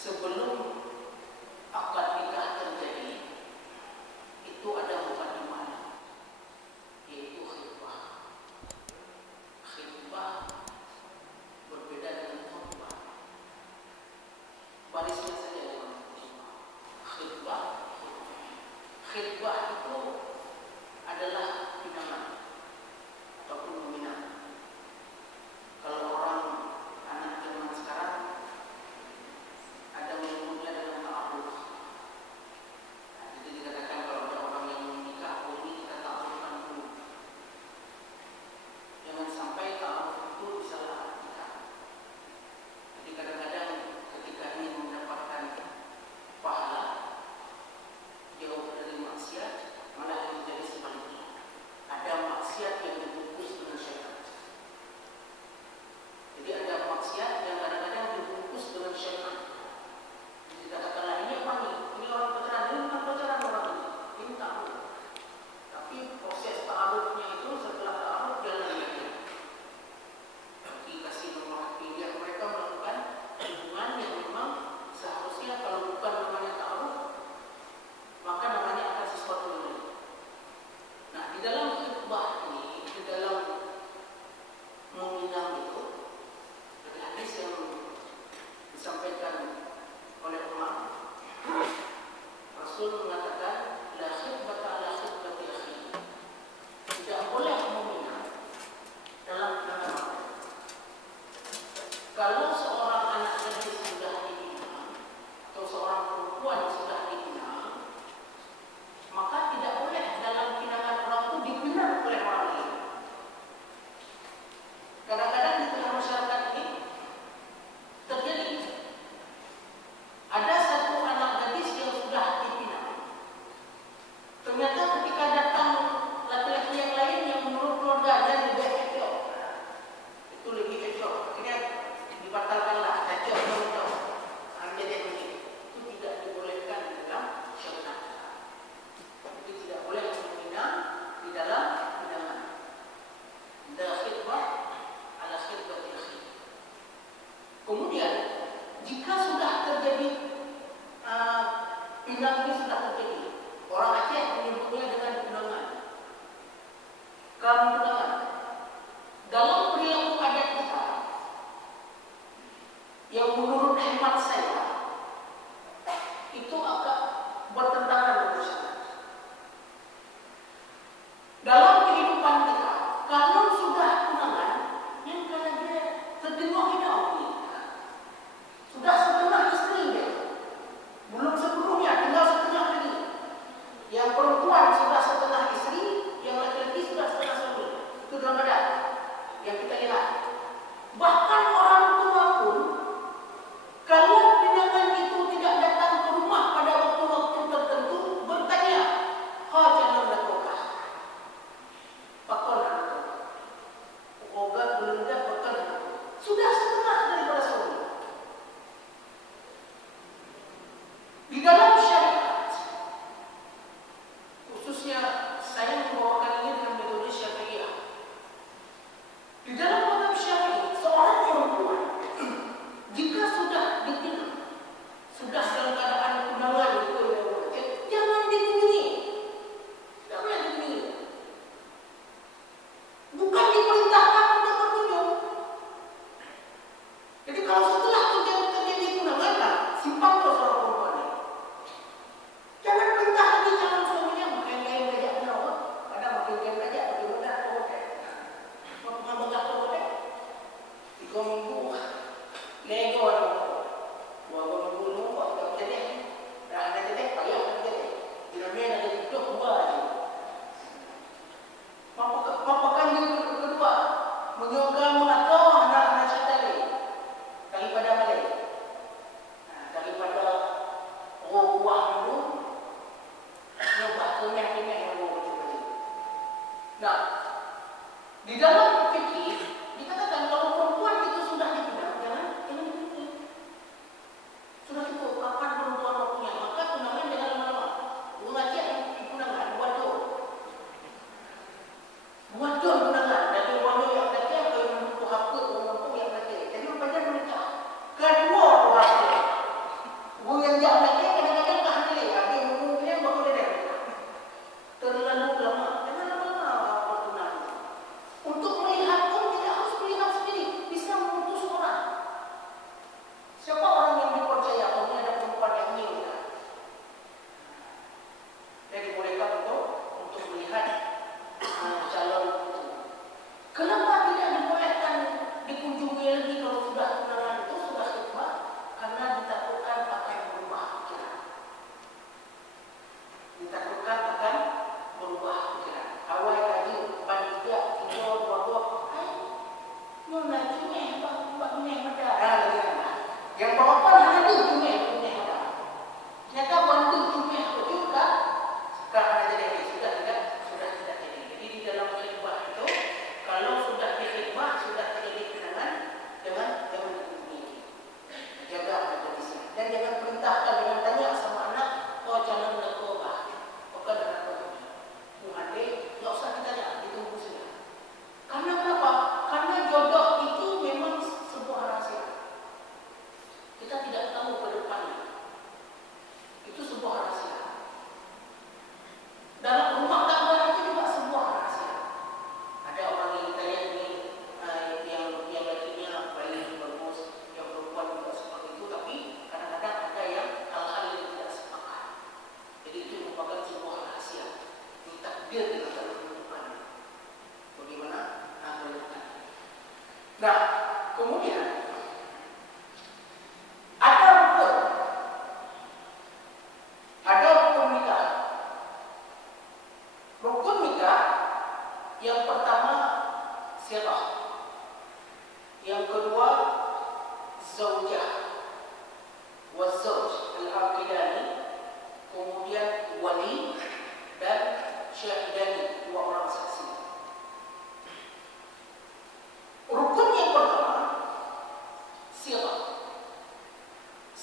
sebelum akad nikah terjadi itu ada mukadimah, yaitu khitbah. Khitbah berbeda dengan khutbah. Barisnya saja dengan khitbah. Khitbah itu adalah pinangan ataupun meminang. Kalau orang anak zaman sekarang ada menyebutnya dengan ta'aruf. Nah, jadi dikatakan kalau ada orang yang menikah, oh ini kita ta'arufkan dulu. Jangan sampai ta'aruf itu disalah artikan. Jadi kadang-kadang ketika ingin mendapatkan pahala jauh dari maksiat, malah yang menjadi sebaliknya. Ada maksiat yang dibungkus dengan syaitan. Jadi ada maksiat yang kadang-kadang dibungkus dengan syaitan. Dikatakanlah ini apa nih? Ini orang pacaran, ini bukan pacaran orang ini ta'aruf. Tapi proses ta'arufnya itu setelah ta'aruf jalan lagi. Dikasih nomor HP yang mereka melakukan hubungan yang memang seharusnya kalau bukan namanya ta'aruf, maka namanya akan sesuatu yang lain. Nah, di dalam khitbah ini, di dalam meminang itu, ada hadis yang disampaikan oleh Umar. Rasul mengatakan, la khitbata ala khitbati akhi. Tidak boleh meminang dalam pinangan orang. Kalau seorang anak gadis sudah dipinang atau seorang perempuan sudah dipinang, maka tidak boleh dalam pinangan orang itu dipinang oleh orang lain. Kadang-kadang di tengah masyarakat ini terjadi ada satu anak gadis yang sudah dipinang. Ternyata ketika datang laki-laki yang lain yang menurut keluarganya lebih kecil, itu lebih kecil, akhirnya dibatalkanlah kecil menurut jadi begini. Itu tidak dibolehkan di dalam syariat. Jadi tidak boleh meminang di dalam pinangan. La khitbah ala khitbati akhi. Kemudian jika sudah terjadi pinang ini sudah terjadi, orang Aceh menyebutnya dengan pinangan. Pinangan. Dalam perilaku adat kita, yang menurut hemat saya itu agak bertentangan dengan syariat. Dalam kehidupan kita, kalau sudah tunangan, yang kalau dia setengah hidup sudah setengah istri dia, belum sepenuhnya, tinggal setengah lagi. Yang perempuan sudah setengah istri, yang laki-laki sudah setengah suami. Itu dalam adat yang kita lihat. Bahkan orang tua pun, kalau pinangan itu tidak datang ke rumah pada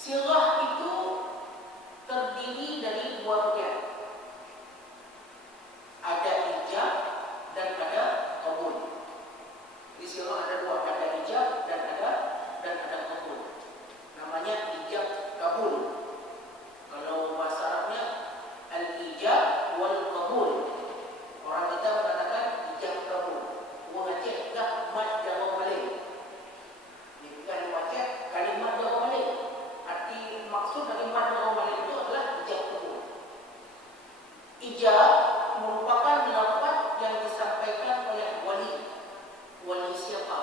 Sirah itu terdiri dari dua bagian. Ada ijab dan ada qabul. Di sirah ada dua, ada ijab dan ada qabul. Namanya ijab qabul. Kalau bahasa Arabnya al-ijab wal qabul. Orang kita mengatakan ijab qabul. Wong Aceh dah mat jawab balik. Ini bukan baca kalimat jawab balik. Arti maksud dari mat jawab balik itu adalah ijab qabul. Ijab merupakan lafaz yang disampaikan oleh wali. Wali siapa?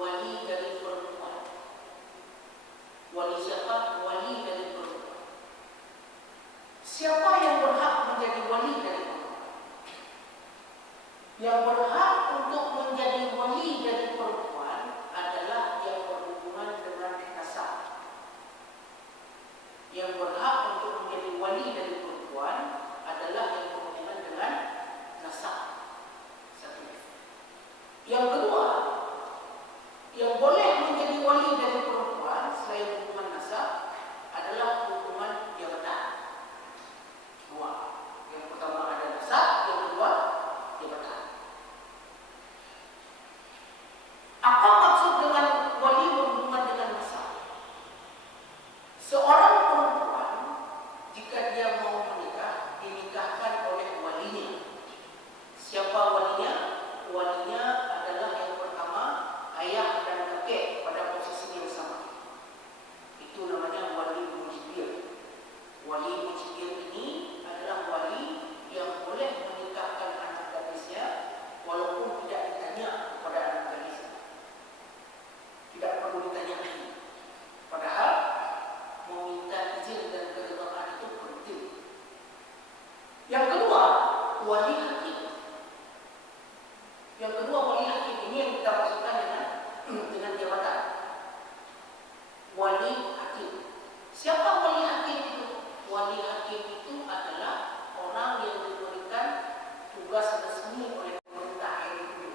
Wali dari perempuan. Wali siapa? Wali dari perempuan. Siapa yang berhak menjadi wali dari perempuan? Yang berhak untuk menjadi wali dari perempuan adalah yang berhubungan dengan nasab. Yang berhak untuk menjadi wali dari perempuan adalah yang berhubungan dengan nasab. Satu. Yang kedua, yang boleh menjadi wali dari perempuan selain hubungan nasab adalah hubungan jabatan. Dua. Yang pertama ada nasab, yang kedua jabatan. Apa maksud dengan wali berhubungan dengan nasab? Seorang perempuan jika dia mau menikah dinikahkan oleh walinya. Siapa walinya? Walinya adalah yang pertama ayah dan kakek pada posisi yang sama. Itu namanya wali mujibir. Wali mujibir ini adalah wali yang boleh menikahkan anak gadisnya walaupun tidak ditanya kepada anak gadisnya. Tidak perlu ditanya lagi. Padahal meminta izin dan keridhaan itu penting. Yang kedua, wali hakim. Yang kedua wali hakim ini yang kita maksudkan dengan jabatan. Wali hakim. Siapa wali hakim itu? Wali hakim itu adalah orang yang diberikan tugas resmi oleh pemerintah yang itu.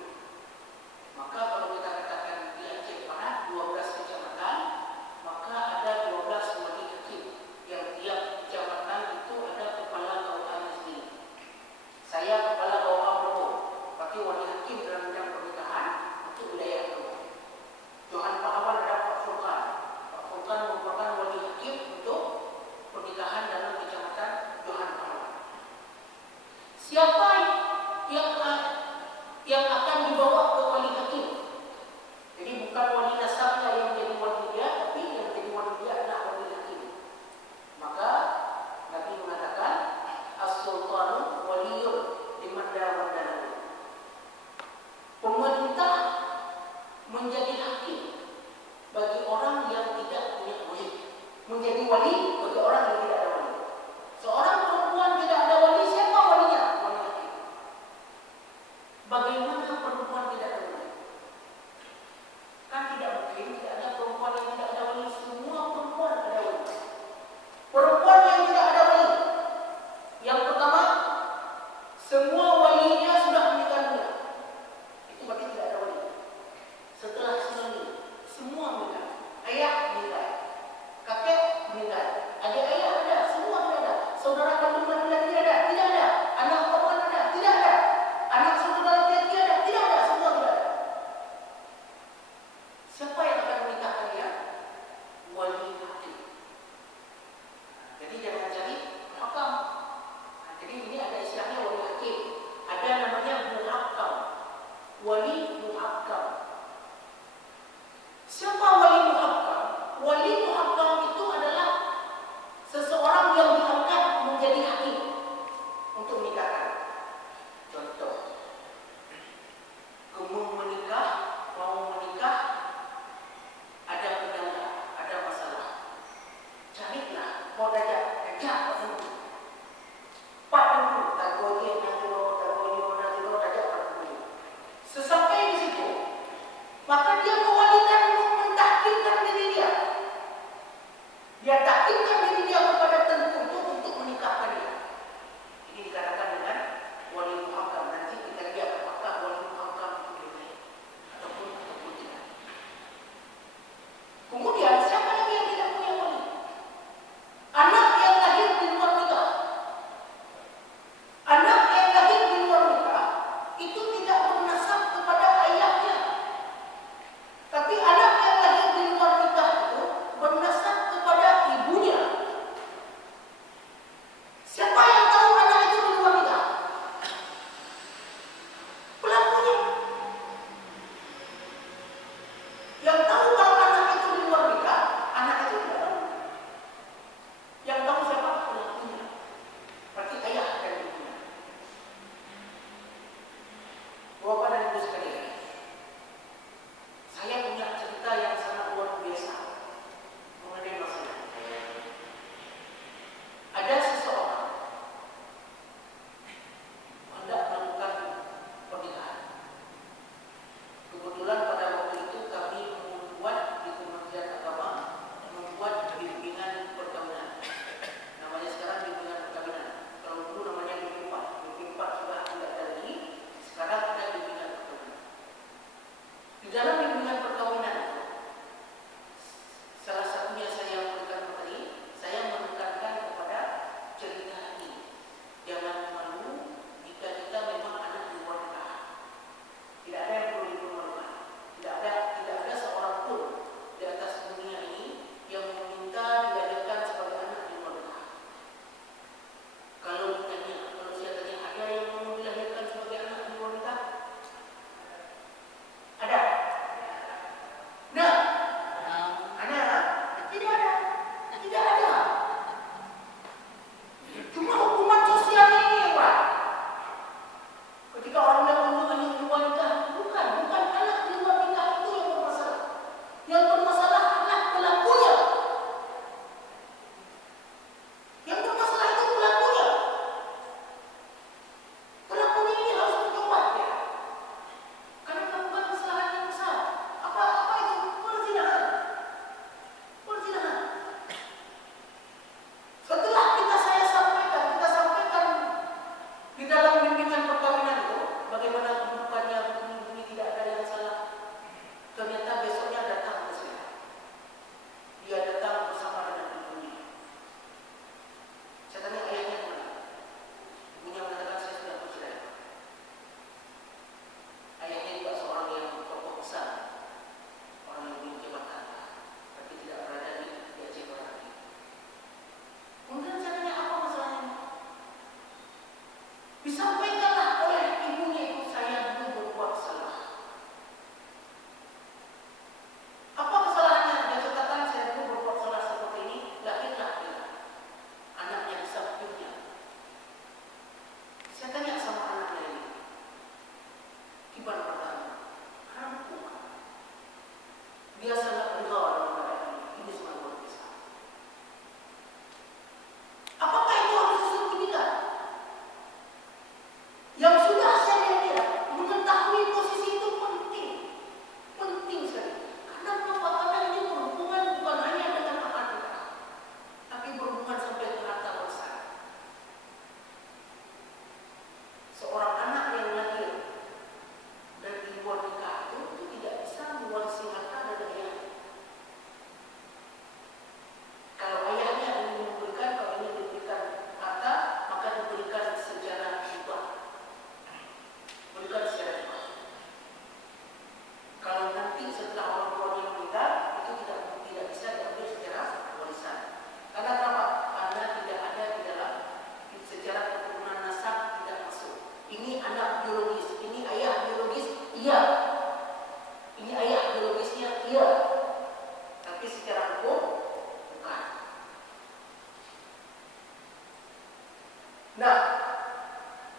Maka kalau kita katakan di Aceh Barat 12 kecamatan, maka ada 12 wali hakim yang tiap kecamatan itu ada kepala KUA sendiri. Saya kepala KUA Bogor, tapi wali hakim dalam bidang pernikahan untuk wilayah Bogor. Johan Pahlawan ada Pak Furqan. Pak Furqan merupakan wali hakim untuk pernikahan dalam kecamatan Johan Pahlawan. Siapa yang akan dibawa ke wali hakim? Jadi bukan wali nasabnya yang menjadi wali dia, tapi yang menjadi wali dia adalah wali hakim. Maka Nabi mengatakan as-sultanu waliyun liman dawadahu. Pemerintah menjadi hakim bagi orang yang tidak punya wali. Menjadi wali bagi orang yang tidak ada wali. Seorang perempuan tidak ada wali, siapa walinya? Wali hakim. Bagaimana perempuan tidak ada wali? Kan tidak mungkin tidak ada perempuan yang tidak ada wali. Semua perempuan ada wali. Perempuan yang tidak ada wali, yang pertama, semua walinya sudah meninggal dunia. Itu berarti tidak ada wali. Setelah tsunami, semua meninggal. Ayah meninggal, kakek meninggal, adik ayah ada, semua tidak ada. Saudara kandungan ada, tidak ada, tidak ada. Anak paman ada, tidak ada. Anak saudara laki-laki ada, tidak ada, semua tidak ada. Siapa yang akan menikahkan dia? Wali hakim. Jadi jangan cari hakam. Jadi ini ada istilahnya wali hakim. Ada namanya muhakkam. Wali muhakkam. Siapa wali muhakkam? Wali muhakkam itu adalah seseorang yang diangkat menjadi hakim untuk menikahkan. Contoh, kamu menikah, mau menikah, ada kendala, ada masalah. Carilah, mau ajak dulu. Pak dulu, tagoye, nanti ajak dulu. Sesampai di situ, maka dia mewalikan mentahkimkan diri dia. Dia tahkimkan diri dia kepada tertentu untuk menikahkan dia. Ini dikatakan dengan wali muhakkam. Nanti kita lihat apakah wali muhakkam itu boleh ataupun tidak. Kemudian siapa lagi yang tidak punya wali?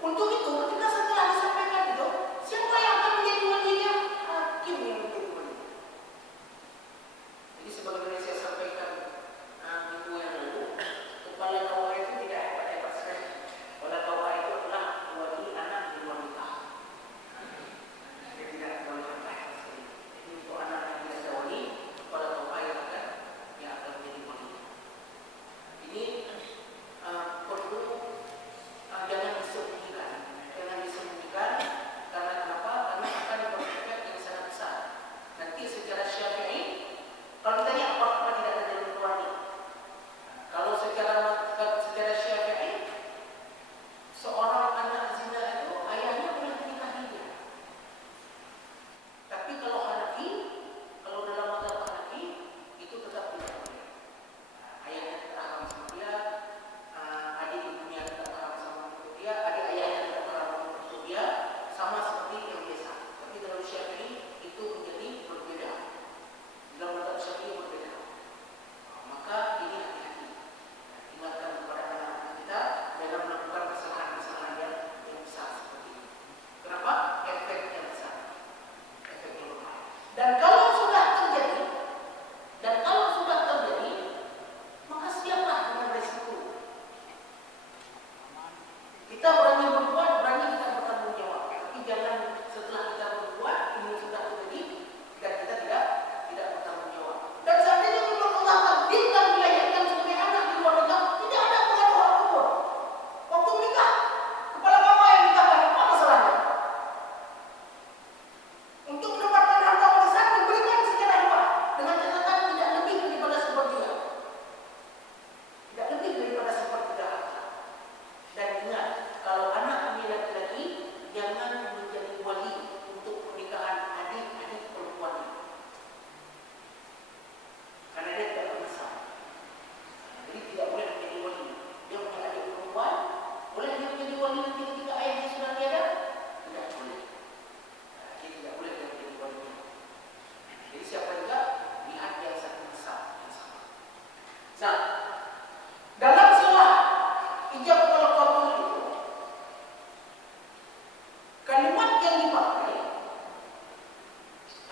Untuk itu, ketika setelah disampaikan itu, siapa yang akan menjadi walinya? Hakim yang menjadi wali. Jadi sebagaimana saya sampaikan minggu yang lalu, kepala KUA itu tidak hebat-hebat sekali. Kepala KUA itu adalah wali anak di luar nikah. Dia tidak wali hebat sekali. Jadi untuk anak yang tidak ada wali, kepala KUA yang akan menjadi wali. Ini perlu jangan disembunyikan, karena kenapa? Karena akan berefek yang sangat besar. Nanti secara Syafi'i, kalau ditanya apa tidak ada dalam Quran ini, kalau secara Syafi'i, seorang anak zina itu ayahnya boleh menikahi dia. Tapi kalau Hanafi, kalau dalam mazhab Hanafi itu tetap tidak boleh. Ayahnya tetap haram sama dia, adik ibunya tetap haram sama dia, adik ayahnya tetap haram untuk dia, sama seperti yang biasa. Tapi dalam Syafi'i itu menjadi berbeda. Dalam mazhab Syafi'i berbeda. Maka ini hati-hati. Ingatkan kepada anak-anak kita dalam melakukan kesalahan-kesalahan yang besar seperti ini. Kenapa? Efeknya besar. Efeknya berbahaya. Dan kalau sudah terjadi, maka siaplah dengan resiko. Kita berani berbuat, berani kita bertanggung jawab. Tapi jangan setelah kita berbuat, ini sudah terjadi dan kita tidak bertanggung jawab. Dan seandainya memang Allah takdirkan dilahirkan sebagai anak di luar nikah, tidak ada pengaruh apapun. Waktu menikah, kepala mama yang nikahkan, apa masalahnya? Untuk mendapatkan harta warisan diberikan secara hibah dengan catatan tidak lebih daripada sepertiga. Tidak lebih daripada sepertiga harta. Dan ingat, kalau anak ini laki-laki, jangan menjadi wali untuk pernikahan adik-adik perempuannya. Karena dia tidak bermasalah. Jadi tidak boleh menjadi wali. Dia punya adik perempuan, boleh dia menjadi wali nanti ketika ayahnya sudah tiada? Tidak boleh. Dia tidak boleh dia menjadi wali. Jadi siapa juga lihat yang satu besar yang sama. Nah, dalam salah ijab wal qabul itu, kalimat yang dipakai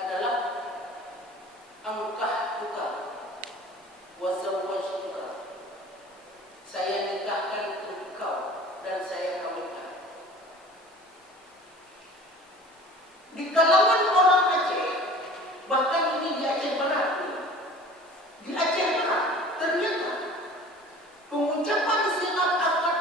adalah angkahtuka wa zawwajtuka. Saya nikahkan engkau dan saya kawinkan. Di kalangan orang Aceh, bahkan ini di Aceh Barat, di Aceh Barat ternyata pengucapan sirat akad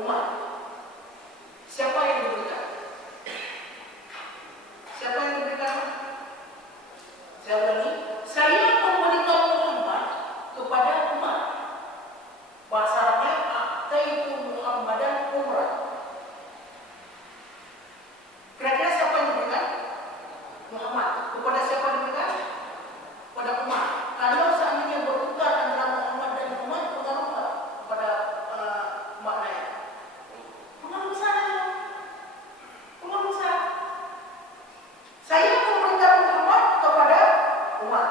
umat. Siapa yang diberikan? Siapa yang diberikan? Saya ulangi, saya memberikan Muhammad kepada umat. Bahasa Arabnya ataitu Muhammadan umrah. Kira-kira siapa yang diberikan? Muhammad. Kepada siapa diberikan? Pada umat. Kalau seandainya bertukar antara Muhammad dan umat, pengaruh tak kepada maknanya? Pengaruh besar. Pengaruh besar. Saya memberikan Muhammad kepada umat.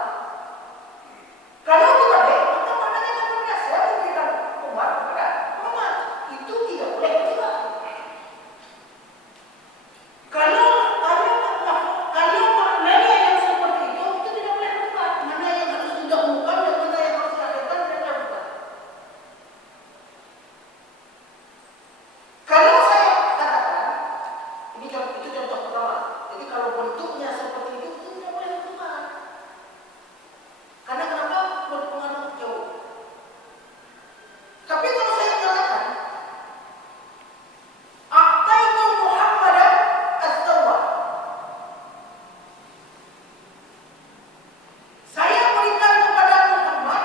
Kalau berbalik, maka maknanya akan berbeda. Saya memberikan umat kepada Muhammad. Itu tidak boleh juga. Kalau maknanya yang seperti itu tidak boleh berubah. Mana yang harus didahulukan dan mana yang harus diakhirkan dan dilakukan. Kalau saya katakan, itu contoh pertama. Jadi kalau bentuknya seperti itu tidak boleh berubah. Karena kenapa? Berpengaruh jauh. Tapi kalau saya mengatakan, A'taitu Muhammadan as-sawwab. Saya berikan kepada Muhammad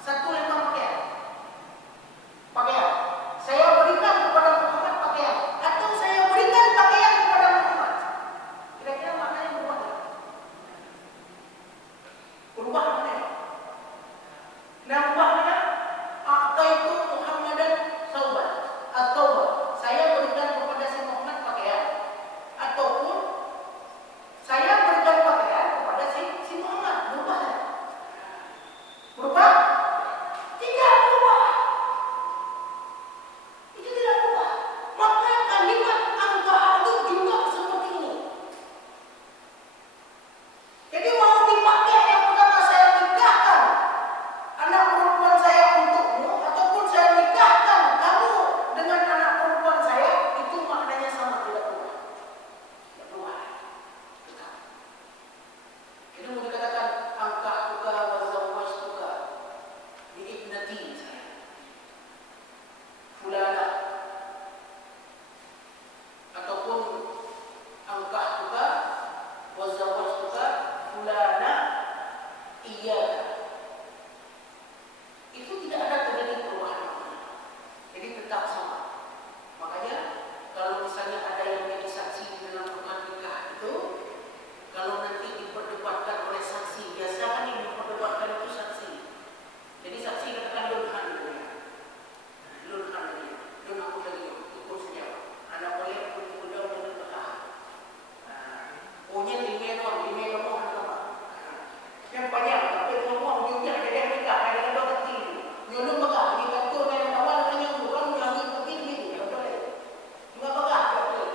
satu lembar pakaian. Saya berikan kepada Muhammad pakaian. Atau saya berikan pakaian kepada Muhammad. Kira-kira maknanya berubah tak? Berubah maknanya. Nah, berubah maknanya A'taitu Muhammadan thawban. At-thawban. Saya berikan kepada si Muhammad pakaian. Ataupun saya berikan pakaian kepada si Muhammad. Berubah tak? Berubah? Tidak berubah. Itu tidak berubah. Maka kalimat angka itu juga seperti ini. Jadi mau dipakai yang pertama saya nikahkan anak perempuan saya untukmu, ataupun saya nikahkan kamu dengan anak perempuan saya, itu maknanya sama, tidak berubah. Tidak berubah. Tetap. Jadi mau dikatakan angka tuka wazawaj tuka di ibnati saya. Fulana. Ataupun angka tuka wazawaj tuka fulana iya. Itu tidak ada terjadi perubahan. Jadi tetap sama. Makanya kalau misalnya ada yang menjadi saksi di dalam akad nikah itu, kalau nanti diperdebatkan oleh saksi, biasa kan yang diperdebatkan itu saksi. Jadi saksi katakan lunhan gitu ya. Lunhan lagi. Lun aku lagi ukur saja. Anak boleh udah berkah. Punya di menor apa? Yang panjang, tapi ngomong ujungnya ada yang nikah, ada yang dua kecil. Nyolong begah, ini kantor yang awal hanya orang yang kecil gitu, ya boleh. Enggak begah, ya boleh.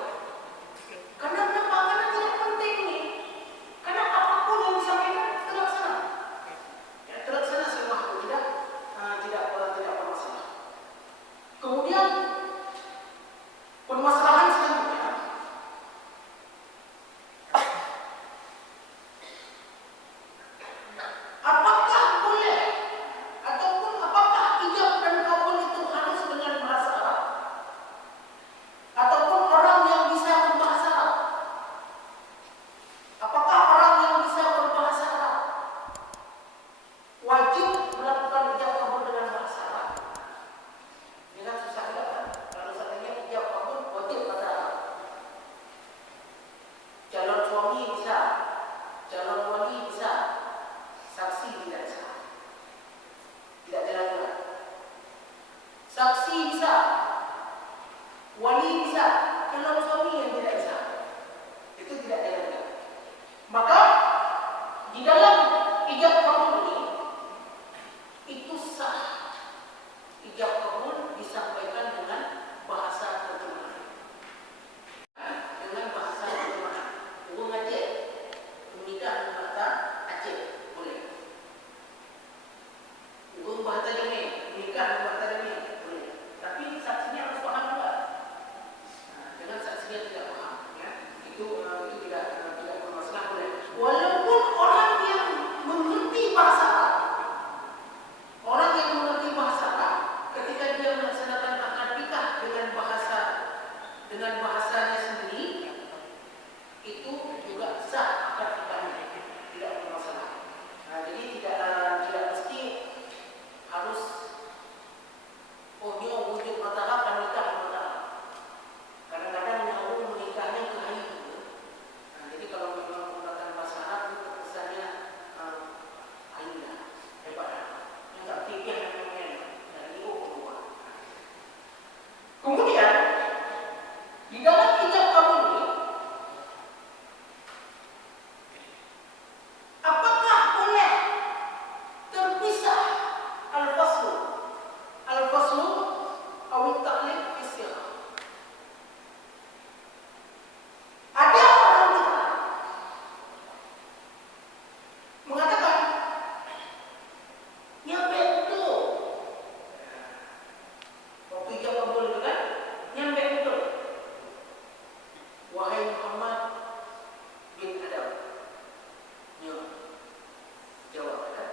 Karena kenapa? Karena tidak penting ini. Karena apapun yang disampaikan terlaksana. Ya, terlaksana semua itu tidak bermasalah. Kemudian permasalahan selanjutnya, apakah boleh ataupun apakah ijab dan kabul itu harus dengan bahasa Arab? Ataupun orang yang bisa berbahasa Arab? Apakah orang yang bisa berbahasa Arab wajib melakukan ijab kabul dengan bahasa Arab? Ini kan susah juga kan? Kalau seandainya ijab kabul wajib bahasa Arab. Calon suami bisa, calon wali bisa, saksi tidak bisa. Tidak jalan juga. Saksi bisa, wali bisa, calon suami yang tidak bisa. Itu tidak jalan juga. Maka di dalam ijab kabul ini itu sah. Ijab kabul disampaikan dengan bahasa terjemahan. Dengan bahasa terjemahan. Urung Aceh, menikah dengan bahasa Aceh boleh. Urung bahasa Jawa, menikah dengan bahasa Jawa boleh. Tapi saksinya harus paham juga. Dengan saksinya tidak paham, ya itu tidak dengan bahasanya sendiri itu juga sah akad nikahnya, tidak bermasalah. Nah, jadi tidak mesti harus wujud matahari dan nikah matahari. Kadang-kadang nyawa menikahnya ke hari itu. Nah, jadi kalau memang menggunakan bahasa Arab itu kesannya indah, hebat. Yang tak fikir yang dari keluar. Kemudian di dalam kitab kabul ini, apakah boleh terpisah al-faslu atau taklif istilah? Ada orang kita mengatakan nyampe betul. Waktu ijab kabul itu kan nyampe betul. Wahai Muhammad bin Adam, jawab kan?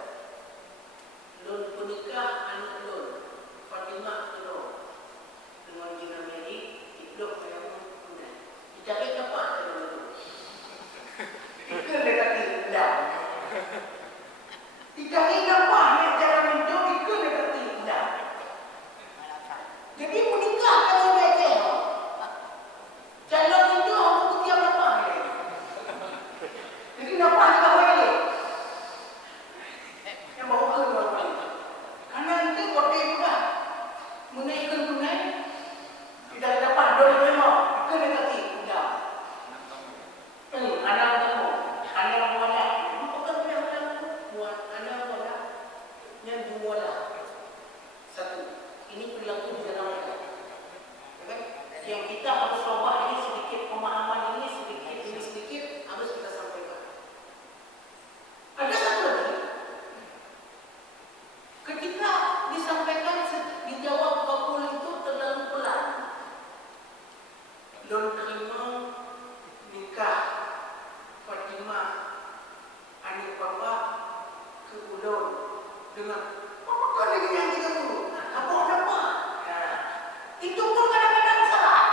Lun penikah anak lun Fatimah itu dengan Jina Mary hidup yang muda. Dicari apa dalam itu? Itu dekat tindak. Dicari apa yang dalam itu? Itu dekat tindak. Jadi menikah kalau baca, calon itu aku ketiap apa? Jadi apa kita boleh? Yang bawa keluar balik. Karena itu kode juga menaikkan tunai tidak dapat dolar memang ke negati tidak. Anak kamu, anak muda, bukan anak buat anak muda yang muda. Satu, ini perilaku di dalam mereka. Yang kita harus coba ini sedikit pemahaman ini sedikit harus kita sampaikan. Ada satu lagi. Ketika disampaikan dijawab kabul itu terlalu pelan. Lun terima nikah Fatimah adik bapa ke ulun dengan apa kan lagi yang 30? Apa? Itu pun kadang-kadang salah.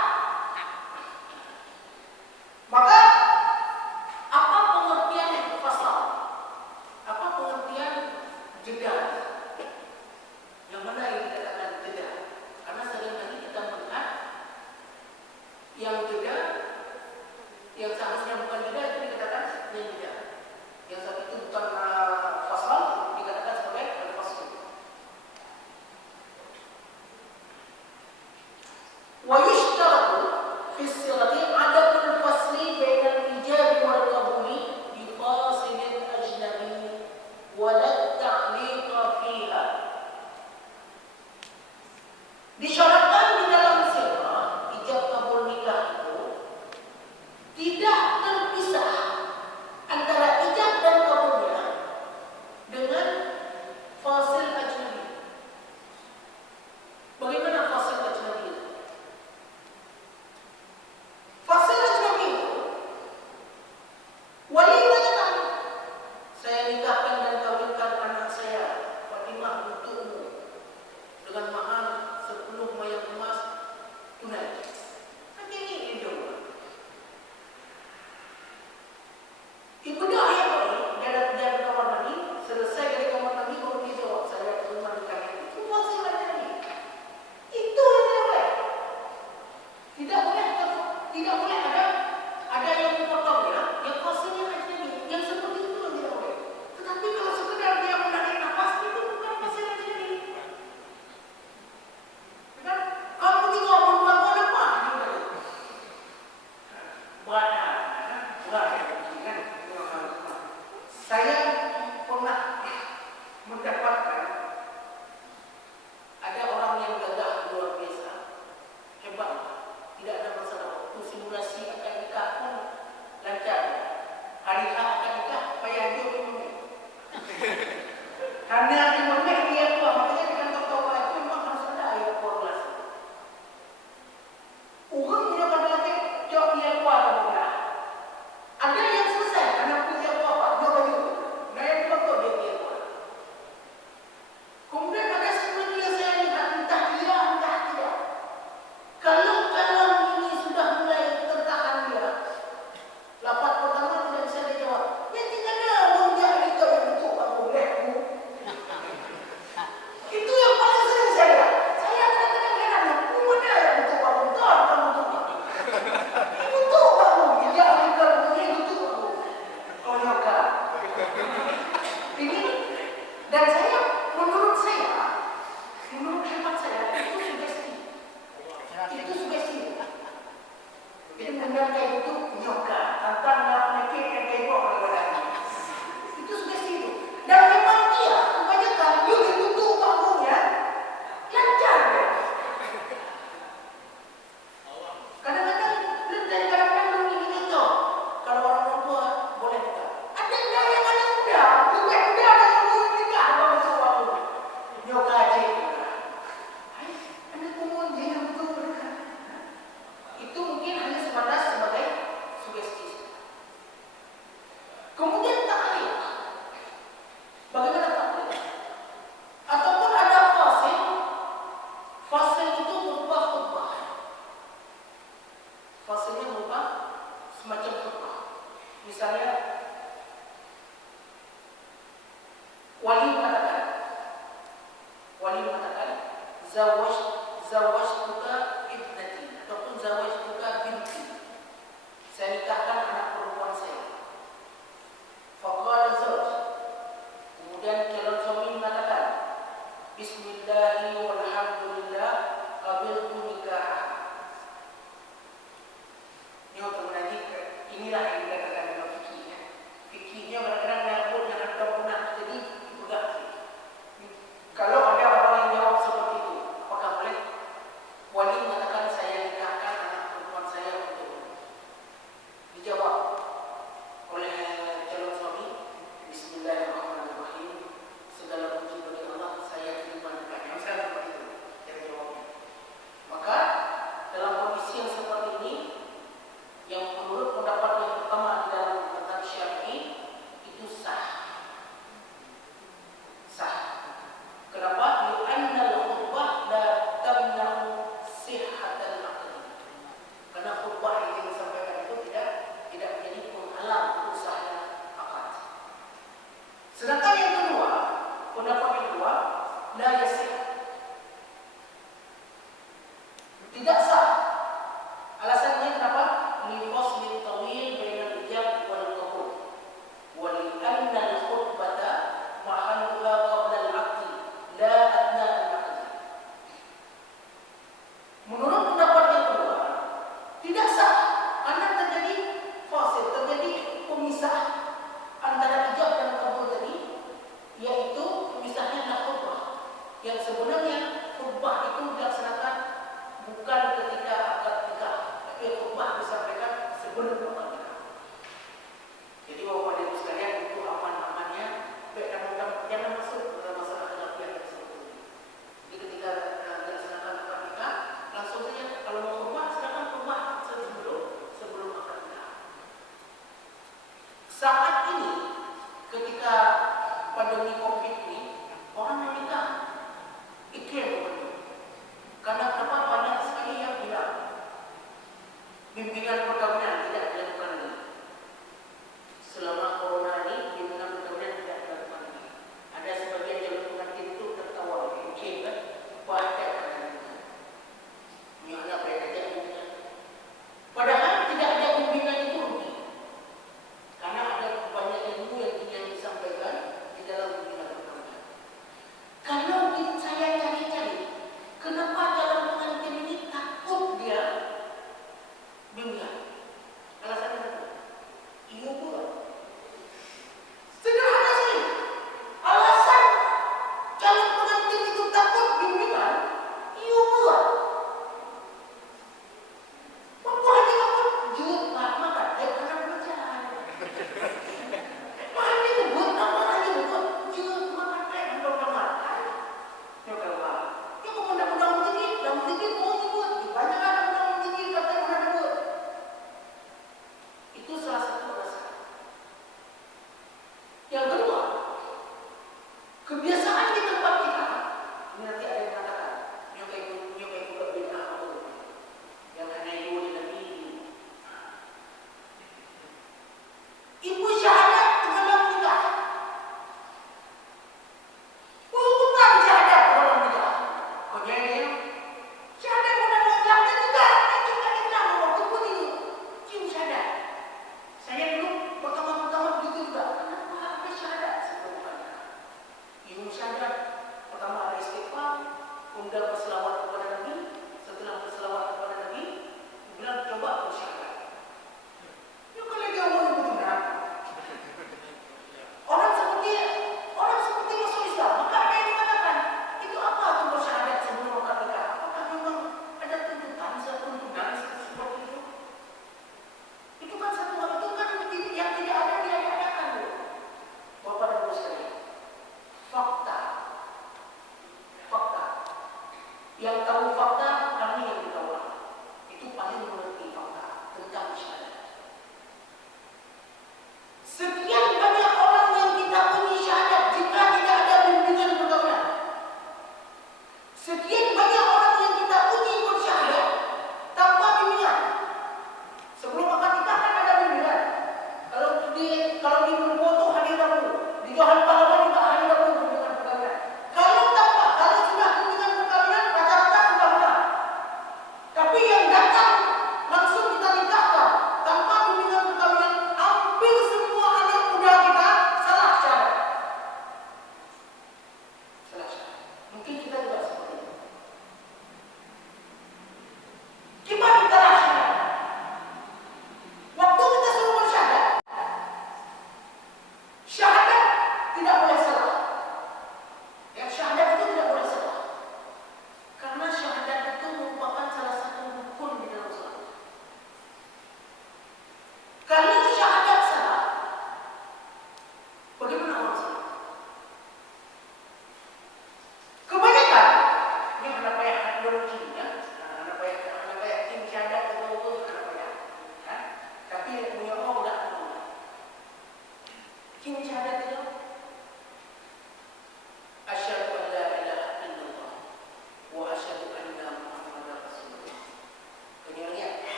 Misalnya wali mengatakan zawajtuka ibnati ataupun zawajtuka binti, saya nikahkan anak perempuan saya. Faqala zawj, kemudian calon suami mengatakan bismillahi walhamdulillah qabiltu nikah. Ini untuk mengaji, inilah yang dikatakan dalam fikihnya. Fikihnya kadang-kadang nyambut yang ada punah, jadi pegang. Kalau ada orang yang jawab seperti itu, apakah boleh? Wali mengatakan saya nikahkan anak perempuan saya untuk dijawab oleh calon suami, bismillahirrahmanirrahim, segala puji bagi Allah, saya terima nikahnya. Misalnya seperti itu cara jawabnya. Maka dalam kondisi yang seperti ini, yang menurut pendapat yang pertama di dalam mazhab Syafi'i itu sah. Kenapa? Li'anna al-khutbah la tamna'u sihhatal aqd. Karena khutbah yang disampaikan itu tidak menjadi penghalang untuk sahnya akad. Sedangkan yang kedua, pendapat yang kedua, la yasih. Tidak sah. Alasannya kenapa? Li fasli tawil bainal ijab wal qabul. Wa li anna al-khutbata mahalluha qabla al-'aqd la adna al-'aqd. Menurut pendapat yang kedua, tidak sah karena terjadi fasil, terjadi pemisah antara ijab dan qabul tadi, yaitu pemisahnya adalah khutbah. Yang sebenarnya khutbah itu dilaksanakan bukan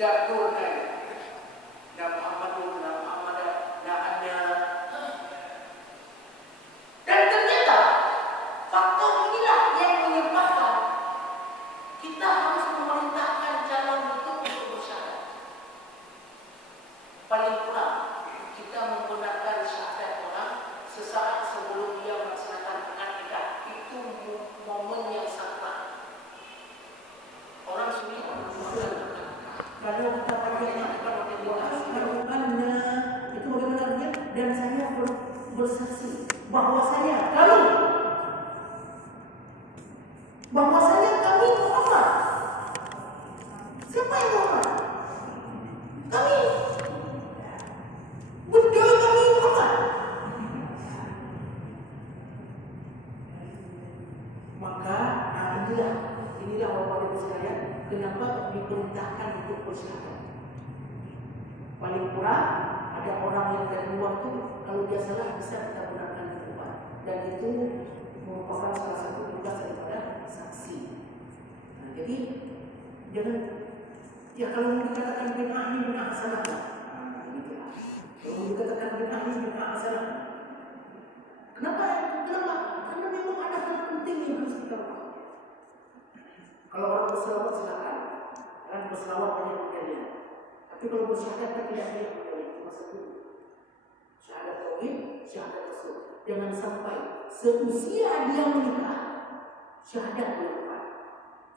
dapur na Muhammadun, na Muhammad, na Anda. Dan ternyata faktor inilah yang menyebabkan kita harus memerintahkan calon untuk bersyahadat. Paling kurang kita menggunakan syahadat orang sesaat sebelum dia melaksanakan akikah. Itu momen yang sangat orang sulit kalau kita pakai itu bagaimana dan saya bersaksi bahwasanya kami Muhammad. Siapa yang Muhammad? Kami. Betul kami Muhammad. Maka inilah Bapak Ibu sekalian, kenapa diperintahkan untuk bersyahadat. Paling kurang ada orang yang dari luar itu kalau dia salah bisa kita gunakan hukuman, dan itu merupakan salah satu tugas daripada saksi. Nah, jadi jangan kalau dikatakan bid'ah ini bid'ah hasanah. Kalau dikatakan bid'ah ini bid'ah hasanah. Kenapa? Karena memang ada hal penting yang harus kita lakukan. Kalau orang berselawat silakan, kan berselawat banyak bedanya. Tapi kalau bersyahadat kan tidak banyak bedanya. Cuma satu. Syahadat tauhid, syahadat rasul. Jangan sampai seusia dia menikah, syahadat belum dapat.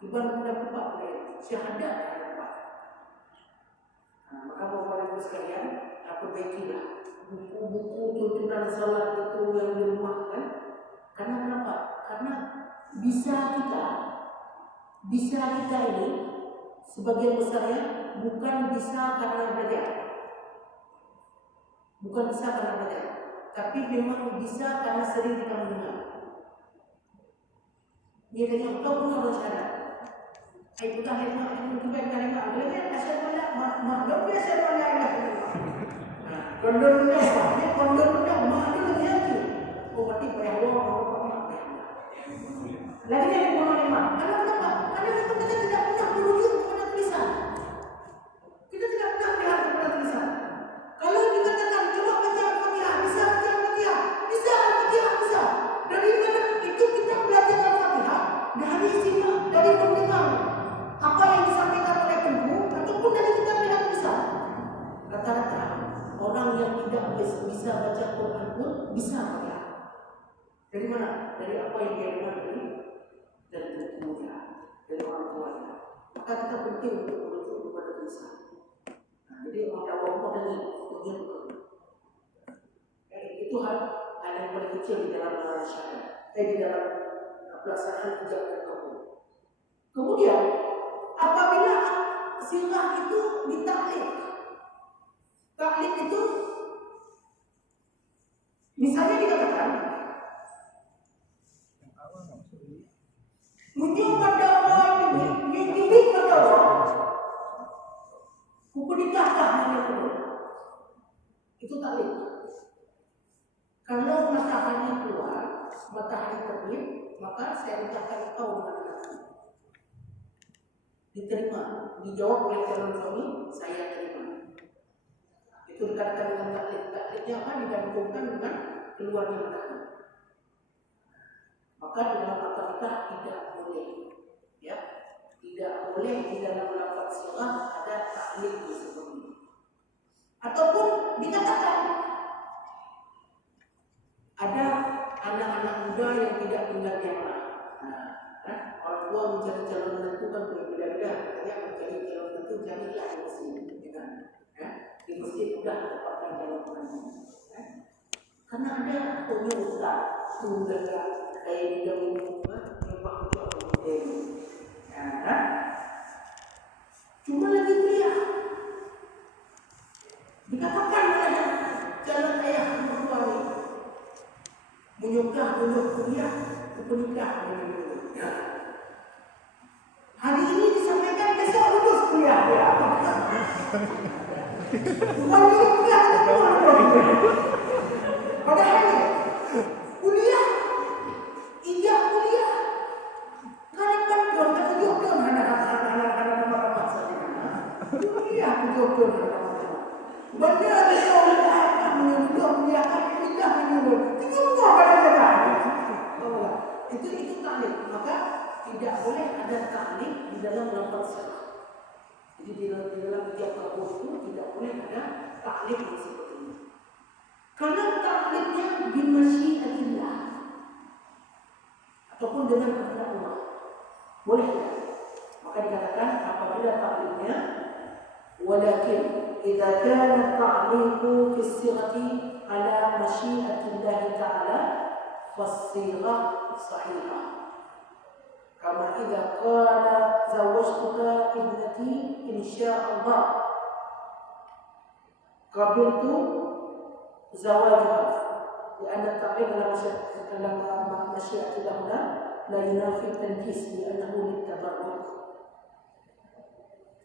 Ibarat tidak dapat syahadat tidak dapat. Nah, maka Bapak Ibu sekalian, perbaikilah buku-buku tuntunan salat itu yang di rumah kan. Karena kenapa? Karena bisa kita ini sebagian besarnya bukan bisa karena belajar, tapi memang bisa karena sering kita mendengar. Dia tanya, kau pernah bersyahadat? Itu dah lima, itu baik dah lima. Boleh asal mana? Mak biasa mana ada. Kondor muda, mak ada lagi lagi. Oh berarti payah Allah. Lagi yang bukan lima. Kenapa? Karena kita tidak pernah merujuk kepada tulisan. Kita tidak pernah melihat kepada tulisan. Kalau dikatakan coba baca Al-Fatihah, bisa baca Al-Fatihah, bisa. Dari mana itu kita belajar Al-Fatihah? Dari sini, dari pendengar. Apa yang disampaikan oleh guru ataupun dari kita melihat tulisan. Rata-rata orang yang tidak bisa baca Quran pun bisa baca. Dari mana? Dari apa yang dia dengar dari bukunya, dari orang tuanya. Maka kita penting untuk merujuk kepada tulisan. Nah, jadi orang dakwah dari begitu. Itu hal yang paling kecil di dalam syahadat. Di dalam pelaksanaan ijab dan kabul. Kemudian apabila sirah itu ditaklid, taklid itu misalnya dikatakan menyium pada Allah ini, menyium pada Allah, hukum nikahkah dengan itu taklid. Kalau matahari keluar, matahari terbit, maka saya nikahkan kau dengan laki. Diterima, dijawab oleh calon suami, saya terima. Itu dikatakan dengan taklid. Taklidnya apa? Digabungkan dengan keluarnya matahari. Maka dalam akad nikah tidak boleh, ya, tidak boleh di dalam lafaz sirah ada taklid seperti ini. Ataupun dikatakan ada anak-anak muda yang tidak tinggal di rumah. Orang tua mencari calon menantu kan berbeda-beda. Katanya mencari calon menantu carilah di masjid, di masjid sudah dapatkan calon menantu. Karena ada punya ustaz, sudah kayak di dalam rumah, memang juga cuma lagi kuliah. Dikatakan oleh calon ayah mertua ini menyukai kuliah, menikah. Hari ini disampaikan besok lulus kuliah dia. Bukan dulu kuliah, padahal kuliah, ijab kuliah, kan belum tentu jodoh anak-anak saja. Iya, betul-betul. Benda ada seorang akan menyuruh dia akan tidak menyuruh. Tinggal buka pada kita. Itu taklid. Maka tidak boleh ada taklid di dalam lafaz syarak. Jadi di dalam tiap kabur itu tidak boleh ada taklid yang seperti ini. Karena taklidnya bimasyiatillah ataupun dengan kehendak Allah. Boleh tidak? Maka dikatakan apabila taklidnya walakin idza kana ta'liqu fi as-sighati ala masyiatillah ta'ala fas-sighah sahihah. Kama idza qala zawwajtuka ibnati insyaallah qabiltu zawajha لأن التعليق على مشيئة الله لا ينافي التنجيس لأنه للتبرك.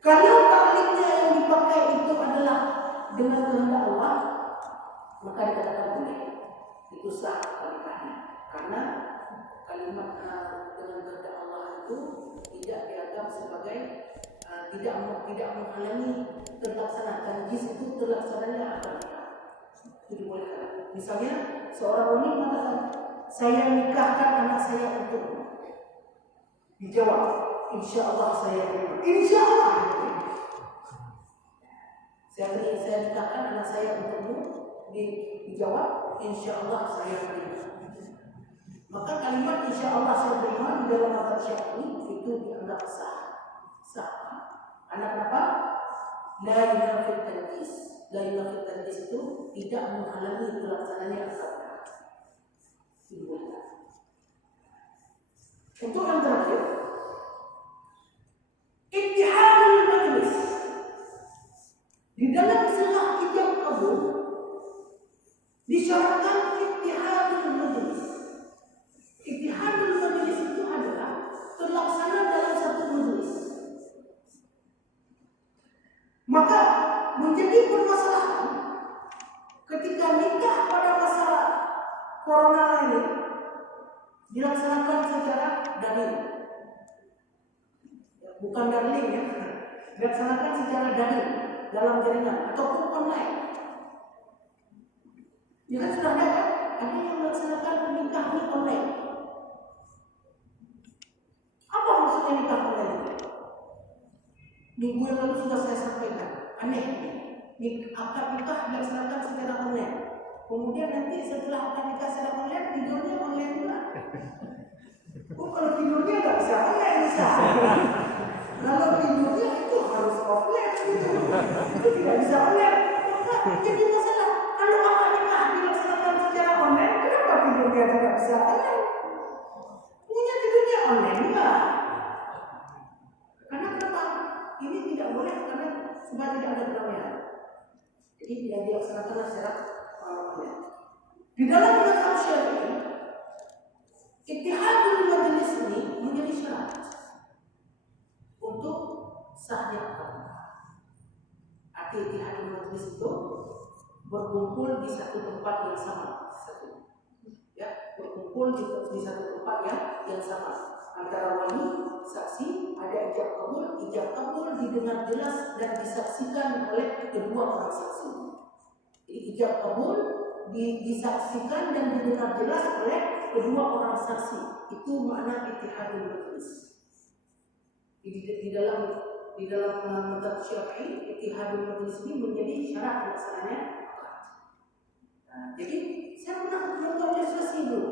Kalau takliknya yang dipakai itu adalah dengan kehendak Allah, maka dikatakan boleh, itu sah pernikahannya. Karena kalimat dengan kehendak Allah itu tidak dianggap sebagai tidak menghalangi terlaksana tanjis itu terlaksananya akad nikah. Itu dibolehkan. Misalnya seorang wanita mengatakan, saya nikahkan anak saya untukmu. Dijawab, insya Allah saya terima. Insya Allah. Saya nikahkan anak saya untukmu. Dijawab, insya Allah saya terima. Maka kalimat insya Allah saya terima di dalam mazhab Syafi'i itu dianggap sah. Sah. Anak apa? La yunafid tanjis. La yunafid tanjis itu tidak menghalangi pelaksananya akad. Untuk yang terakhir, ittihadul majlis. Di dalam selah ijab kabul disyaratkan ittihadul majlis. Ittihadul majlis itu adalah terlaksana dalam satu majlis. Maka menjadi permasalahan ketika nikah pada masa corona ini dilaksanakan secara daring, bukan daring ya, dilaksanakan secara daring dalam jaringan ataupun online. Ya kan sudah ada yang melaksanakan pernikahan online. Apa maksudnya nikah online? Minggu yang lalu sudah saya sampaikan, aneh ini. Akad nikah dilaksanakan secara online. Kemudian nanti setelah akad nikah secara online, tidurnya online pula. Oh, kalau tidurnya nggak bisa online bisa. Kalau tidurnya itu harus offline gitu. Itu tidak bisa online. Maka jadi masalah. Kalau akad nikah dilaksanakan secara online, kenapa tidurnya tidak bisa online? Punya tidurnya online juga. Karena kenapa? Ini tidak boleh karena supaya tidak ada keramaian. Jadi tidak dilaksanakan secara online. Di dalam mazhab Syafi'i, ittihadul majlis ini menjadi syarat untuk sahnya akad. Arti ittihadul majlis itu berkumpul di satu tempat yang sama, berkumpul di satu tempat yang sama. Antara wali, saksi, ada ijab kabul didengar jelas dan disaksikan oleh kedua orang saksi. Jadi ijab kabul disaksikan dan didengar jelas oleh kedua orang saksi. Itu makna ittihadul majlis. Di dalam mazhab Syafi'i, ittihadul majlis ini menjadi syarat pelaksananya akad. Jadi saya pernah mencoba ilustrasi dulu.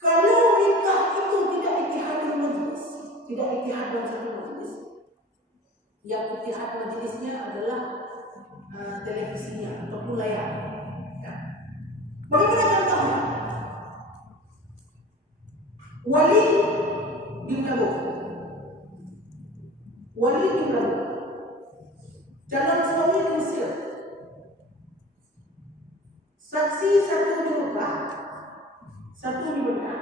Kalau nikah itu tidak ittihadul majlis, tidak ittihad dalam satu majlis, yang ittihad majlisnya adalah televisinya ataupun layar. Ya. Bagaimana contohnya? Wali di Melabuh, calon suami di Mesir, saksi satu di Mekah, satu di Medina.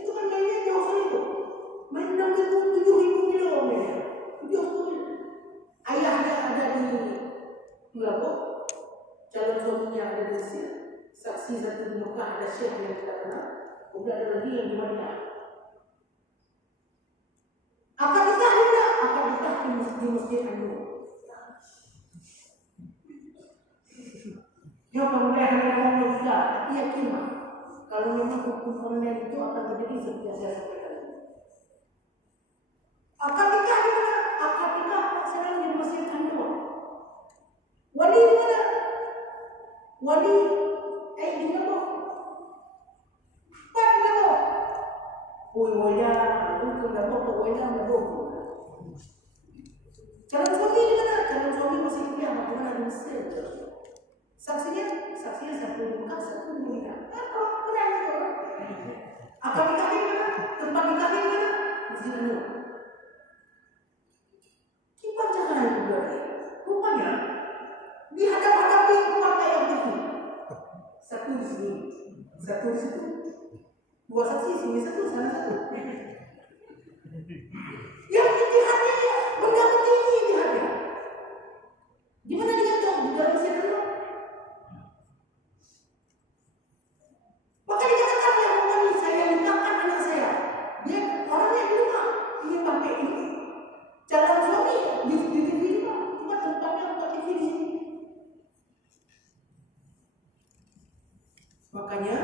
Itu kan mainnya jauh sekali itu. Main 6.000, 7.000 kilo mainnya. Ayahnya ada di Melabuh, calon suaminya ada di Mesir, saksi satu di Mekah ada syekh yang kita kenal, kemudian ada lagi yang di Madinah. Masjid An-Nur. Dia pemilihan yang tidak, tapi yakin kalau memang hukum online itu akan terjadi seperti yang saya sampaikan. Akad nikah di mana? Akad nikah sedang di Masjid An-Nur. Wali di mana? Wali di mana? Pak di mana? Waya, itu nggak mau waya nggak mau. Calon suami di mana? Calon suami masih kuliah, bagaimana di Mesir? Saksinya satu di Mekah, satu di Madinah. Apa keren itu? Akad nikah di mana? Tempat nikah di mana? Masjid An-Nur. Gimana cara itu berarti? Rupanya dihadap-hadapi empat ayat itu. Satu di sini, satu di situ. Dua saksi sini satu, sana satu. Yang ijtihadnya benda tinggi ijtihadnya. Gimana dia cok di dalam Mesir dulu? Maka dikatakan yang bukan saya nikahkan anak saya. Dia orangnya di rumah ingin pakai ini. Calon suami di TV rumah, cuma tempatnya untuk TV di sini. Makanya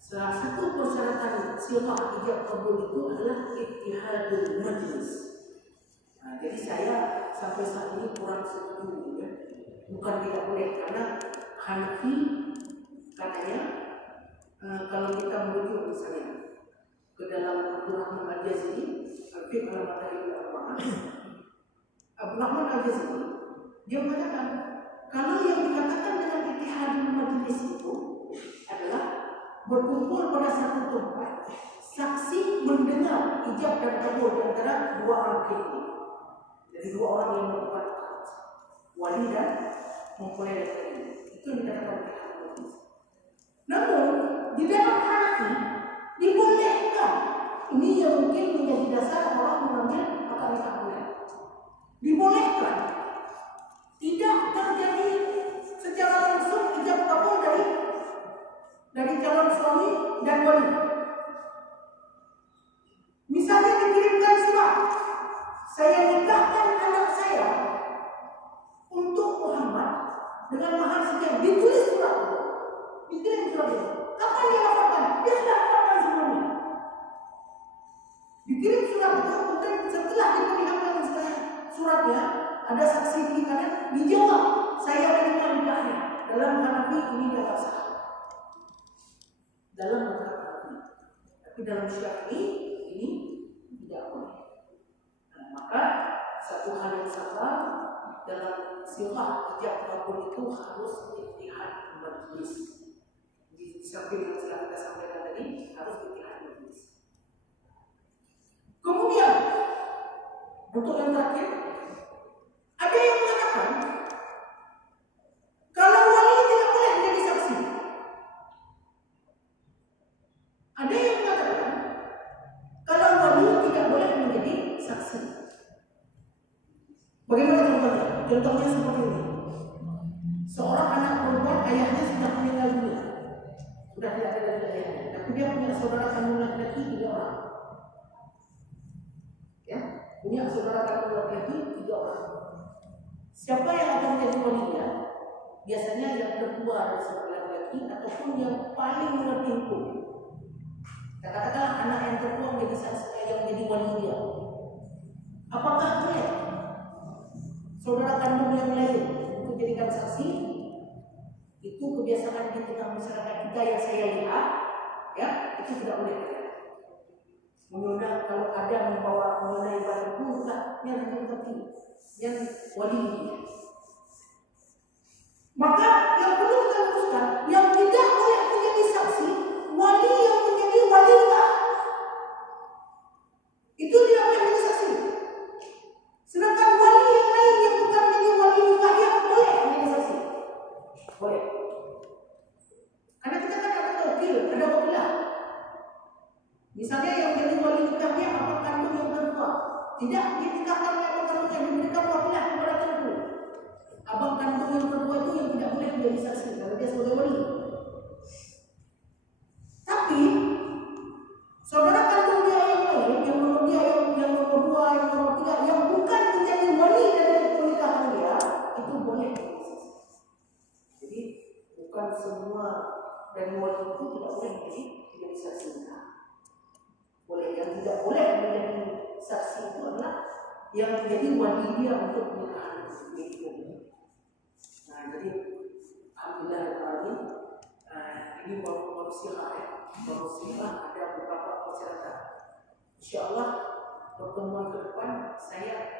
salah satu persyaratan sirah ijab kabul itu adalah ittihadul majlis. Nah, jadi saya sampai saat ini kurang setuju ya. Bukan tidak boleh karena Hanafi katanya kalau kita merujuk misalnya ke dalam Abdurrahman Al-Jazari, Al-Fiqh al-Madhahib al-Arba'ah, Abdurrahman Al-Jazari dia mengatakan kalau yang dikatakan dengan ittihadul majlis itu adalah berkumpul pada satu tempat, saksi mendengar ijab dan kabul antara dua orang ini, dari dua orang yang melakukan akad, wali dan mempelai dan ini. Itu dikatakan ittihadul majlis. Namun di dalam Hanafi dibolehkan. Ini yang mungkin menjadi dasar orang mengambil akad nikah online. Dibolehkan. Tidak terjadi secara langsung ijab kabul dari calon suami dan wali. Misalnya dikirimkan surat, saya nikahkan anak saya untuk Muhammad dengan mahar sekian. Ditulis surat itu, dikirim surat itu. Kapan dia laporkan? Dia sudah laporkan semuanya. Dikirim surat itu, kemudian setelah diperlihatkan suratnya, ada saksi kiri kanan, dijawab saya terima nikahnya. Dalam Hanafi ini dianggap sah. Dalam mazhab Hanafi, tapi dalam Syafi'i ini tidak boleh. Nah, maka satu hal yang sama dalam sirah ijab kabul itu harus ittihad majlis. Di samping yang sudah kita sampaikan tadi harus ittihad majlis. Kemudian untuk yang terakhir ada yang mengatakan kalau wali tidak boleh menjadi saksi. Ada yang mengatakan kalau wali tidak boleh menjadi saksi. Bagaimana contohnya? Contohnya seperti ini. Seorang anak perempuan ayahnya sudah meninggal dunia, sudah tidak ada lagi ayahnya, tapi dia punya saudara kandung laki-laki 3 orang. Ya, punya saudara kandung laki-laki 3 orang. Siapa yang akan menjadi walinya? Biasanya yang tertua dari saudara laki-laki ataupun yang paling mengerti hukum. Katakanlah anak yang tertua menjadi saksi yang menjadi wali dia. Apakah boleh saudara kandung yang lain untuk jadikan saksi? Itu kebiasaan di tengah masyarakat kita yang saya lihat, ya itu tidak boleh. Mengundang kalau ada membawa mengenai barang bukan yang nanti yang wali dia. Maka yang perlu kita luruskan, yang tidak boleh menjadi saksi wali yang menjadi wali nikah. Itu tidak boleh menjadi saksi. Sedangkan wali yang lain yang bukan menjadi wali nikah dia boleh menjadi saksi. Boleh. Karena kita kan ada wakil, ada wakilah. Misalnya yang menjadi wali nikahnya abang kandung yang tertua, tidak dinikahkan oleh abang kandung yang diberikan wakilah kepada tentu. Abang kandung yang tertua itu yang tidak boleh menjadi saksi karena dia sebagai wali. Tapi saudara kandung dia yang lain, yang nomor dia yang nomor 2, yang nomor 3, yang bukan menjadi wali yang menjadi wali dia untuk pernikahan itu. Nah, jadi alhamdulillah ini baru sirah ya, baru sirah ada beberapa persyaratan. Insyaallah pertemuan ke depan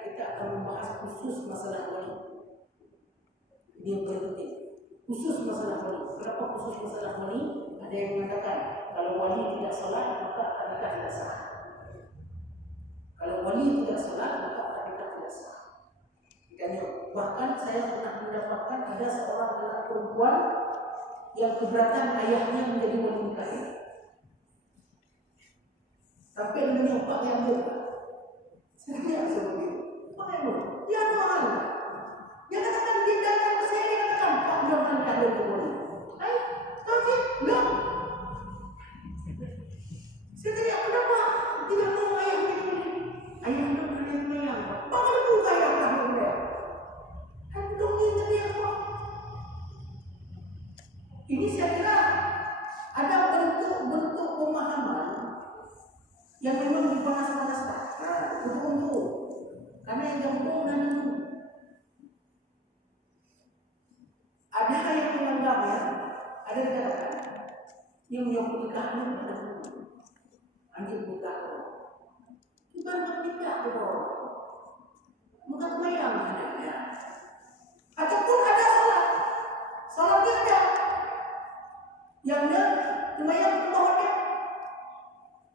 kita akan membahas khusus masalah wali. Ini yang paling penting. Khusus masalah wali. Kenapa khusus masalah wali? Ada yang mengatakan kalau wali tidak salat maka nikah tidak sah. Kalau wali tidak salat maka nikah tidak sah. Bahkan saya pernah mendapatkan ada seorang anak perempuan yang keberatan ayahnya menjadi wali nikahnya. Tapi dengan Pak yang berkata, saya tidak seperti itu. Pak yang berkata, ya Tuhan, dia katakan dia datang ke saya, dia katakan, Pak mudah-mudahan ada yang wali. Tapi, enggak. Saya tanya, kenapa tidak mau ayah menjadi wali? Ayah tidak pernah melayang. Pak ada buka ayah tak melayang. Dan dong dia tadi apa? Ini saya kira ada bentuk-bentuk pemahaman yang memang dipanas-panaskan. Nah, untuk karena yang gabung dan itu ada yang menganggapnya, ada yang katakan yang menyokong nikahnya pada anjing nikah bukan nikah bro, bukan bayang anaknya. Ataupun ada salatnya ada yang dia lumayan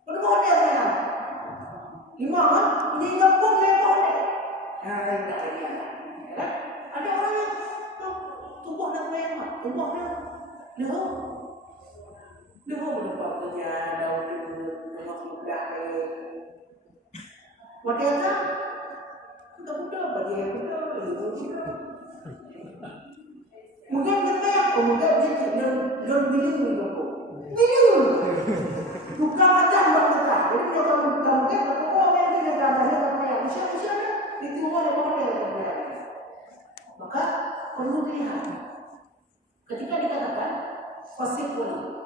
Pada hotel ya. Imam ini ngepung lepo hotel. Nah, ada ya. Ada orang yang tubuh nak main mah, tubuhnya leho. Leho berapa punya daun rumah mudah hotel kan? Kita mudah bagi yang mudah mungkin kita mungkin dia don biling gitu. Biling. Bukan aja buat kita. Jadi kalau bukan mungkin yang tidak ada yang bisa diterima oleh orang. Maka perlu dilihat. Ketika dikatakan fasik wali,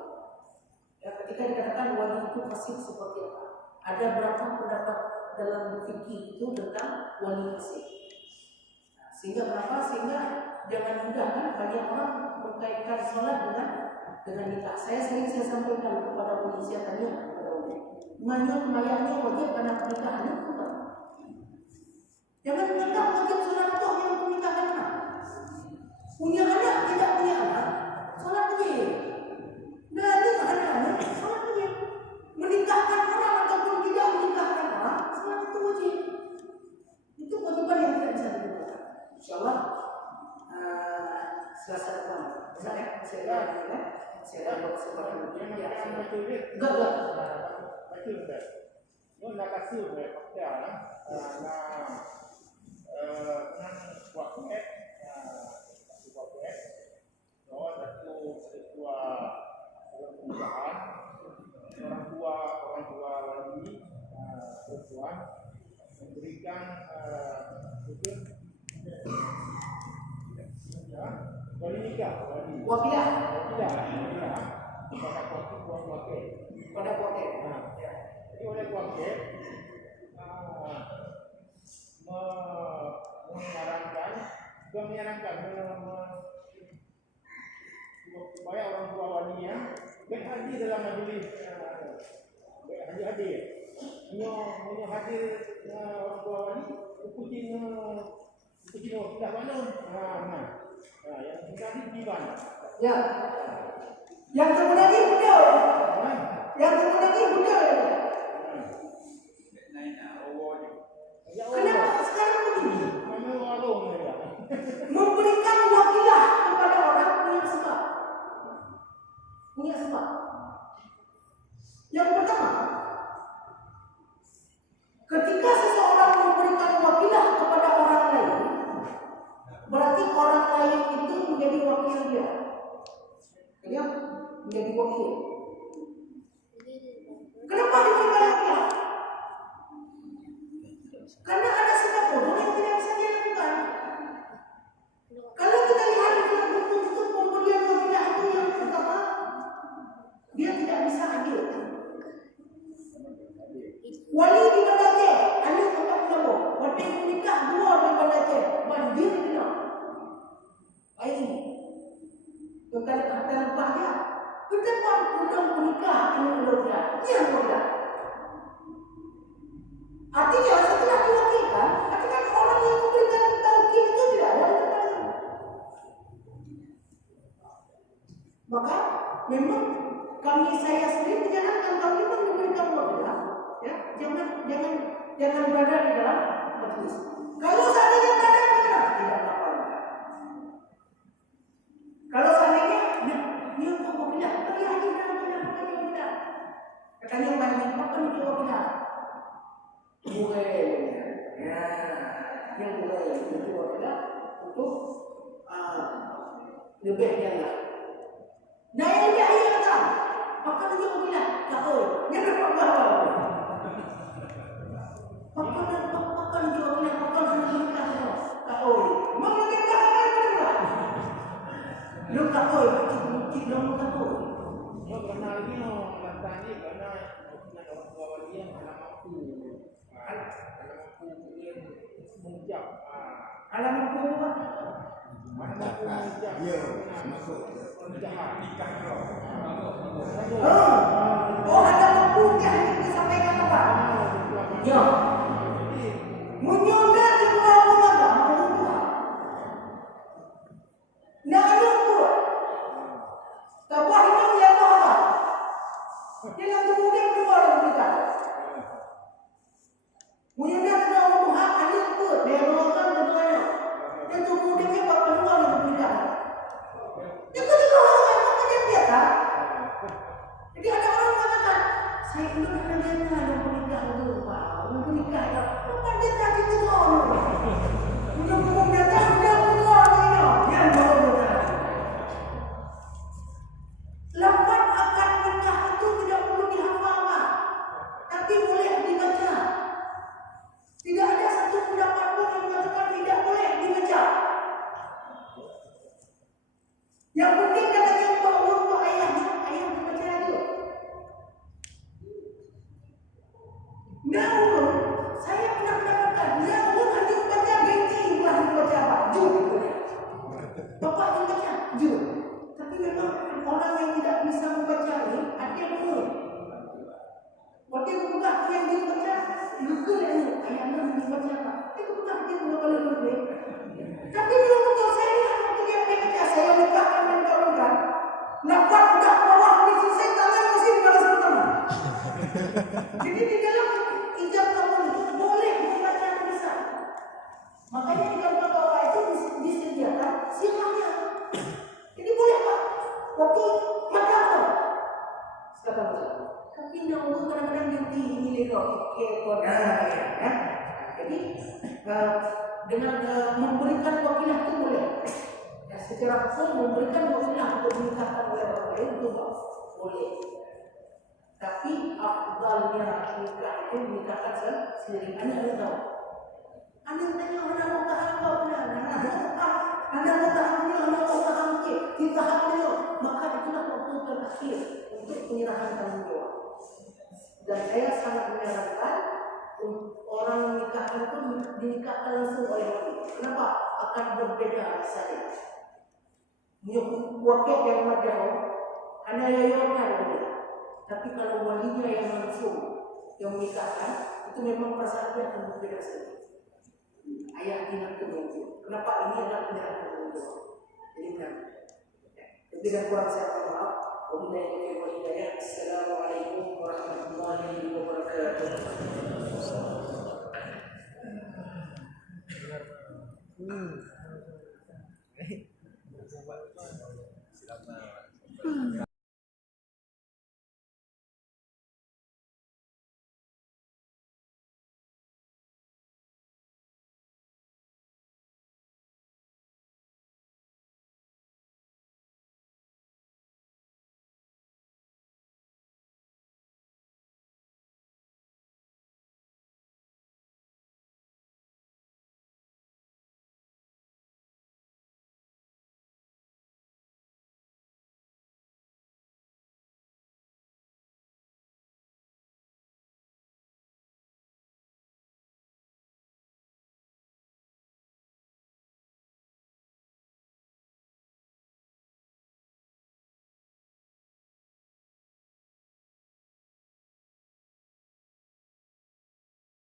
ya, ketika dikatakan wali itu fasik seperti apa? Ada berapa pendapat dalam fikih itu tentang wali fasik? Nah, sehingga jangan mudah kan banyak orang mengkaitkan sholat dengan nikah. Saya sampaikan kepada polisi tanya mayatnya wajib karena pernikahan itu bukan. Jangan menganggap wajib sholat itu hanya untuk pernikahan anak. Punya anak tidak punya anak, sholat wajib. Dari anak sholat wajib. Menikahkan orang ataupun tidak menikahkan orang, sholat itu wajib. Itu kewajiban yang tidak bisa dilupakan. Insyaallah Selasa depan. Saya ada kesempatan enggak. Nó là cái sự về phát triển là năng quạt ép đó là ketua perusahaan orang tua wali perempuan memberikan wali nikah wakilah pada wakil jadi oleh wakil menyarankan supaya orang tua walinya berhadir dalam majelis hadir hadir orang tua wali kucing sudah mana yang tadi gimana ya yang kemudian ini betul kenapa sekarang begini memberikan wakilah kepada orang punya sebab. Yang pertama, ketika seseorang memberikan wakilah kepada orang lain, berarti orang lain itu menjadi wakil dia. Dia menjadi wakil. Kenapa diberikan wakilah? Karena ada sebab bodoh yang tidak bisa dia lakukan. Kalau kita lihat dalam bentuk pemberian wakilah itu yang pertama, dia tidak bisa hadir. Wali di Bandar Aceh, anu tempat kamu, wali Aceh banjir dia. Air bukan ada lembahnya. Kedepan undang menikah ini keluarga. Dia keluarga. Artinya setelah diwakilkan, artinya orang yang memberikan tauhid itu tidak ada di tempat itu. Maka memang saya sendiri menyarankan kalau memang memberikan wakilah, ya jangan berada di dalam majelis. Kalau seandainya berada di dalam, tidak apa-apa. Kalau seandainya dia wakilah, wakilah. Katanya banyak apa nih wakilah? Mulai, ya, yang mulai itu wakilah untuk lebih jalan. Nah yang dia kata, maka dia wakilah, tahu, dia dapat bawa. Maka dia wakilah, maka dia wakilah, tahu. Mau dia bawa apa? Lu tahu, mungkin lu tahu. Yo kenal ini no, tadi karena nak orang tua dia anak mampu, kemudian mengucap, Anak mampu apa? mengucap, Ada mampu yang disampaikan apa? Ya, menyonda di luar rumah mampu. Nak ada mampu. Tapi ini yang apa? Jangan kemudian keluar kita. Menyonda di luar rumah ada mampu. Dia melakukan semuanya. Dan kemudian dia bawa keluar dari kita. Itu juga orang yang macam biasa. Jadi ada orang mengatakan, saya belum pernah lihat ada menikah dulu, Pak. Belum menikah ya. Lepas dia tadi itu orang. Belum datang dia keluar ini. Yang baru datang. Lafaz akad nikah itu tidak perlu dihafal, Pak. Tapi boleh dibaca. Tidak ada satu pendapat pun yang mengatakan tidak boleh dibaca. Yang penting katanya bahwa ayahnya dibaca itu. Namun saya pernah mendapatkan namun hanya membaca ganti bukan membaca baju. Bapak membaca jujur. Tapi memang orang yang tidak bisa membaca ini ada yang umum. Waktu buka yang dibaca lugu ini ayahnya dibaca apa? Itu bukan dia kalau lebih. Tapi belum betul saya lihat waktu dia baca saya nikahkan dan kawinkan. Lafaz sudah bawah di sisi tangan mesti dibalas pertama. Jadi di dalam ijab kabul itu boleh membaca tulisan. Makanya di dalam bawah itu disediakan silahnya. Jadi boleh Pak. Waktu mata apa? Silakan baca. Tapi namun kadang-kadang ganti ini lego kode ya. Jadi dengan memberikan wakilah itu boleh. Ya, secara hukum memberikan wakilah untuk menikahkan oleh orang lain itu boleh. Tapi afdalnya nikah itu menikahkan sendiri. Anda tahu? Anda tanya anda mau tahan apa benar? Anda mau tahan dia, anda mau tahan dia, kita hamil. Maka itulah waktu terakhir untuk penyerahan tanggung jawab. Dan saya sangat menyarankan orang menikahkan itu dinikahkan langsung oleh wali. Kenapa? Akan berbeda rasanya. Wakil yang jauh, anda yayonnya berbeda. Tapi kalau walinya yang langsung yang menikahkan, itu memang perasaannya akan berbeda sekali. Ayah tidak kemudian. Kenapa ini adalah penyerahan tanggung jawab? Jadi benar. Jadi kurang saya maaf. Wabillahi taufiq wal hidayah. Assalamualaikum.